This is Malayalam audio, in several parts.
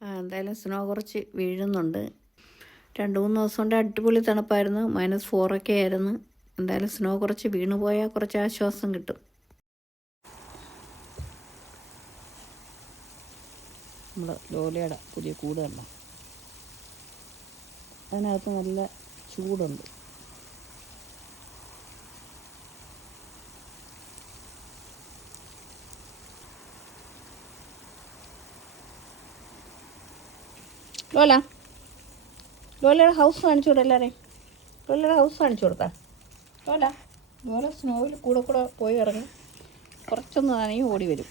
എന്തായാലും സ്നോ കുറച്ച് വീഴുന്നുണ്ട്. രണ്ട് മൂന്ന് ദിവസം കൊണ്ട് അടിപൊളി തണുപ്പായിരുന്നു. മൈനസ് ഫോറൊക്കെ ആയിരുന്നു. എന്തായാലും സ്നോ കുറച്ച് വീണു പോയാൽ കുറച്ച് ആശ്വാസം കിട്ടും. നമ്മൾ ലോലയുടെ പുതിയ കൂട് കണ്ടോ? അതിനകത്ത് നല്ല ചൂടുണ്ട്. ലോല. ലോലയുടെ ഹൗസ് കാണിച്ചു കൊടു എല്ലാവരെയും ലോലയുടെ ഹൗസ് കാണിച്ചു കൊടുക്കാം. ലോല ലോല സ്നോയിൽ കൂടെ കൂടെ പോയി ഇറങ്ങി. കുറച്ചൊന്ന് നനയും ഓടി വരും.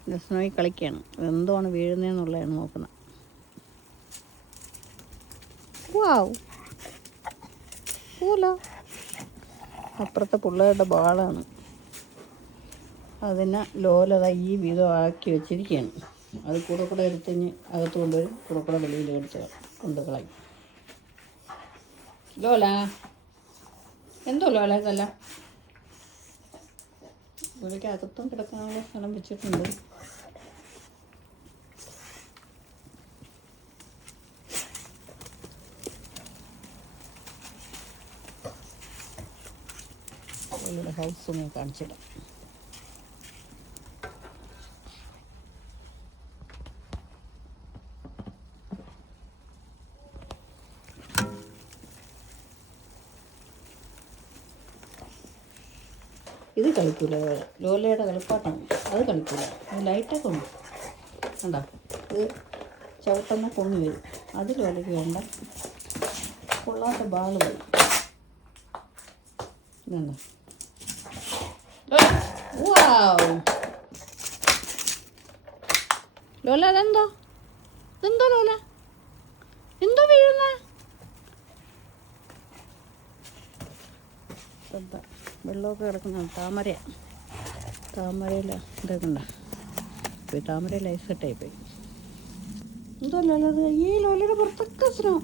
സ്നോയി സ്നോയിൽ കളിക്കുകയാണ് എന്താണ് വീഴുന്നതെന്നുള്ളതാണ് നോക്കുന്നത്. വാവ് അപ്പുറത്തെ പിള്ളേരുടെ ബാളാണ്. അതിനെ ലോലത ഈ വിധം ആക്കി വെച്ചിരിക്കുകയാണ്. അത് കൂടെ കൂടെ എടുത്തഞ്ഞ് അകത്ത് കൊണ്ടുവരും. കൂടെ കൂടെ വെളിയിൽ എടുത്ത് കൊണ്ട് കളയും. ലോല. എന്തോ ലോല ഇതല്ല? ലോലയ്ക്ക് അകത്തും കിടക്കാനുള്ള സ്ഥലം വെച്ചിട്ടുണ്ട്. ഹൗസ് ഒന്ന് കാണിച്ചിടാം. ഇത് കളിക്കൂല ലോല ലോലയുടെ കളിപ്പാട്ടാണ് അത് കളിക്കൂല അത് ലൈറ്റൊക്കെ ഉണ്ട് കണ്ടോ ഇത് ചവിട്ടുന്ന പൊങ്ങി വരും. അത് ലോലയ്ക്ക് വേണ്ട. കൊള്ളാത്ത ബാൾ വരും. ഇതുണ്ടോ? ലോല അതെന്തോ ഇതെന്തോ ലോല? എന്തോ വീഴുന്ന? ശ്രദ്ധ. വെള്ളമൊക്കെ കിടക്കുന്ന താമര. താമരയില ഇതൊക്കെ ഉണ്ടോ പോയി താമരയിൽ ഐസ് കെട്ടായി പോയി. എന്തോ ലോല അത് ഈ ലോലയുടെ പുറത്തൊക്കെ സ്നോ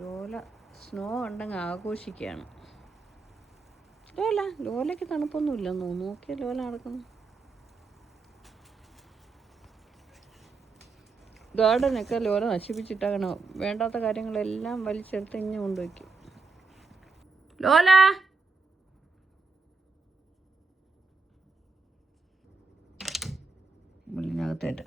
ലോല സ്നോ ഉണ്ടെങ്കിൽ ആഘോഷിക്കുകയാണ് ലോല ലോലയ്ക്ക് തണുപ്പൊന്നുമില്ല നോക്കിയാൽ നോക്കിയ ലോല നടക്കുന്നു. ഗാർഡനൊക്കെ ലോല നശിപ്പിച്ചിട്ടാണ് വേണ്ടാത്ത കാര്യങ്ങളെല്ലാം വലിച്ചെടുത്ത് ഇങ്ങനെ കൊണ്ടുവയ്ക്കും. ലോല! മുള്ളിനകത്തേട്ട്.